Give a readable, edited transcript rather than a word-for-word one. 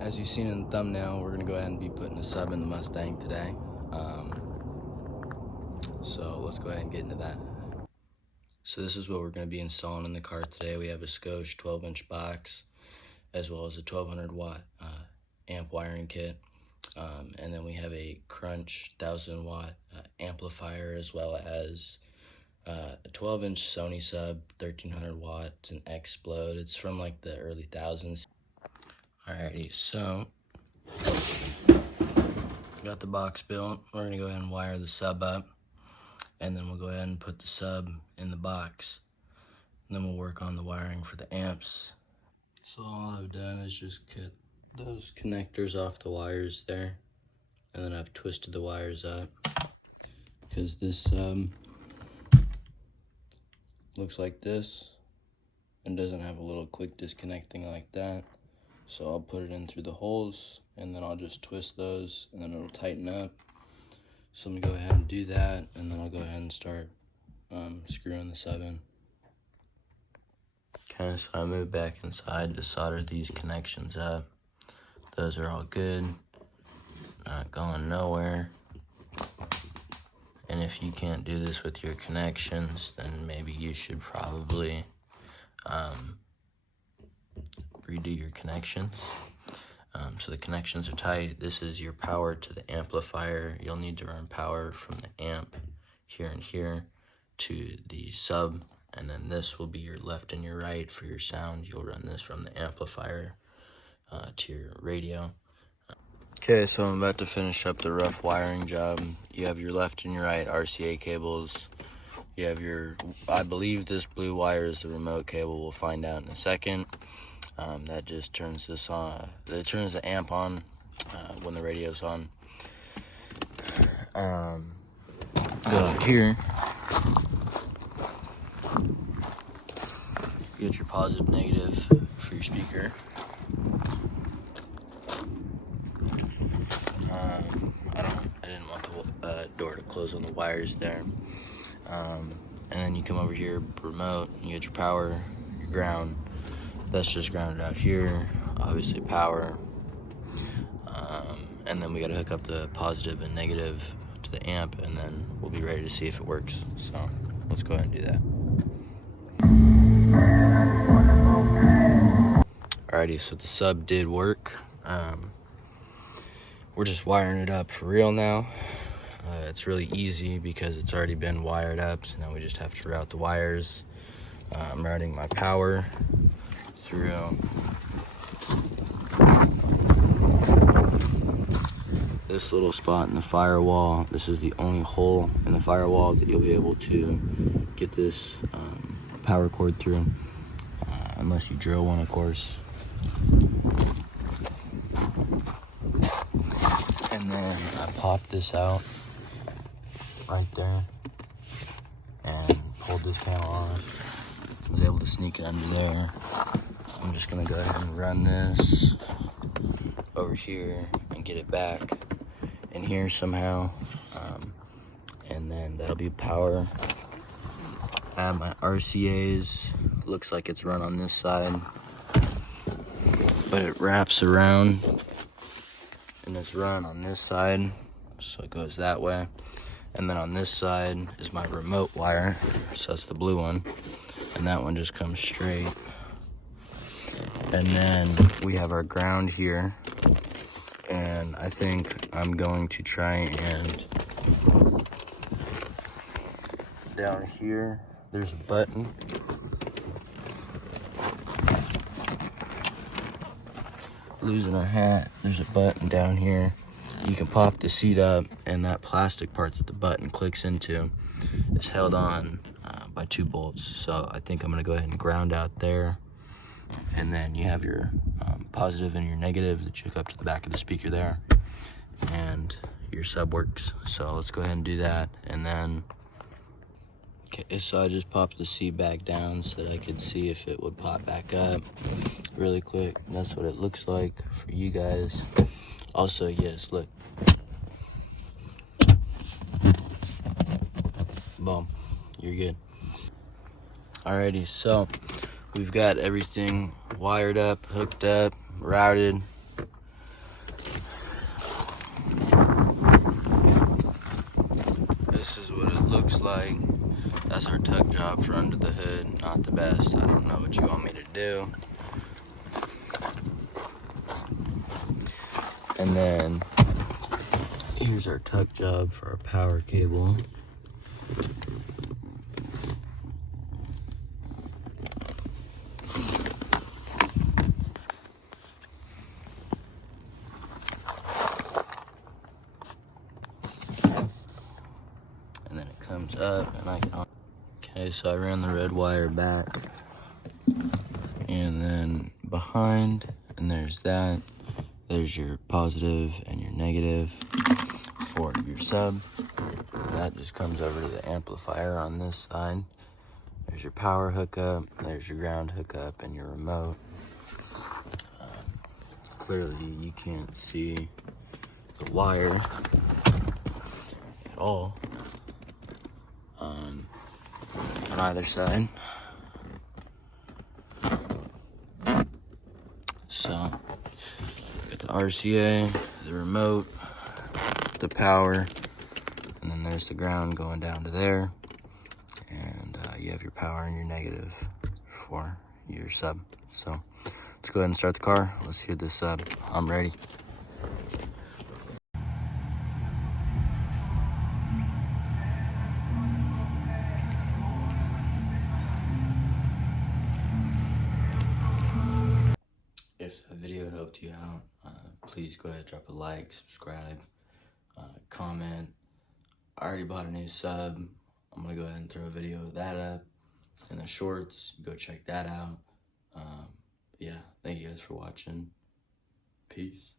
As you've seen in the thumbnail, we're gonna go ahead and be putting a sub in the Mustang today. So let's go ahead and get into that. So this is what we're gonna be installing in the car today. We have a Scosche 12-inch box, as well as a 1200 watt amp wiring kit. And then we have a Crunch 1000 watt amplifier, as well as a 12-inch Sony sub, 1300 watts, an Explode. It's from like the early thousands. Alrighty, so got the box built. We're gonna go ahead and wire the sub up, and then we'll go ahead and put the sub in the box. And then we'll work on the wiring for the amps. So all I've done is just cut those connectors off the wires there, and then I've twisted the wires up because this sub looks like this and doesn't have a little quick disconnect thing like that. So I'll put it in through the holes, and then I'll just twist those, and then it'll tighten up. So I'm gonna go ahead and do that, and then I'll go ahead and start screwing the sub in. Okay, so I moved back inside to solder these connections up. Those are all good, not going nowhere. And if you can't do this with your connections, then maybe you should probably redo your connections. So the connections are tight. This is your power to the amplifier. You'll need to run power from the amp here and here to the sub, and then this will be your left and your right for your sound. You'll run this from the amplifier to your radio. Okay, so I'm about to finish up the rough wiring job. You have your left and your right RCA cables. You have your, I believe this blue wire is the remote cable. We'll find out in a second. That just turns this on. It turns the amp on when the radio's on. Go up here. Get your positive, negative for your speaker. I didn't want the door to close on the wires there. And then you come over here, remote. You get your power, your ground. That's just grounded out here, obviously power. And then we gotta hook up the positive and negative to the amp, and then we'll be ready to see if it works. So let's go ahead and do that. Alrighty, so the sub did work. We're just wiring it up for real now. It's really easy because it's already been wired up, so now we just have to route the wires. I'm routing my power through this little spot in the firewall. This is the only hole in the firewall that you'll be able to get this power cord through, unless you drill one, of course. And then I popped this out right there and pulled this panel off. I was able to sneak it under there. I'm just gonna go ahead and run this over here and get it back in here somehow. And then that'll be power. I have my RCAs. Looks like it's run on this side, but it wraps around and it's run on this side. So it goes that way. And then on this side is my remote wire. So that's the blue one. And that one just comes straight. And then we have our ground here, and I think I'm going to try and down here there's a button. Losing our hat, there's a button down here. You can pop the seat up, and that plastic part that the button clicks into is held on by 2 bolts. So I think I'm gonna go ahead and ground out there. And then you have your positive and your negative that you hook up to the back of the speaker there, and your sub works. So let's go ahead and do that. And then, okay, so I just popped the seat back down so that I could see if it would pop back up really quick. That's what it looks like for you guys. Also, yes, look. Boom, you're good. Alrighty, so we've got everything wired up, hooked up, routed. looks like. That's our tuck job for under the hood. Not the best. I don't know what you want me to do. And then here's our tuck job for our power cable. And then it comes up and I can... Okay, so I ran the red wire back. And then behind, and there's that. There's your positive and your negative for your sub. And that just comes over to the amplifier on this side. There's your power hookup, there's your ground hookup, and your remote. Clearly, you can't see the wire at all on either side. So, got the RCA, the remote, the power, and then there's the ground going down to there. And you have your power and your negative for your sub. So, let's go ahead and start the car. Let's hear this sub. I'm ready. If the video helped you out, please go ahead, drop a like, subscribe, comment. I already bought a new sub. I'm gonna go ahead and throw a video of that up in the shorts. Go check that out. Yeah, thank you guys for watching. Peace.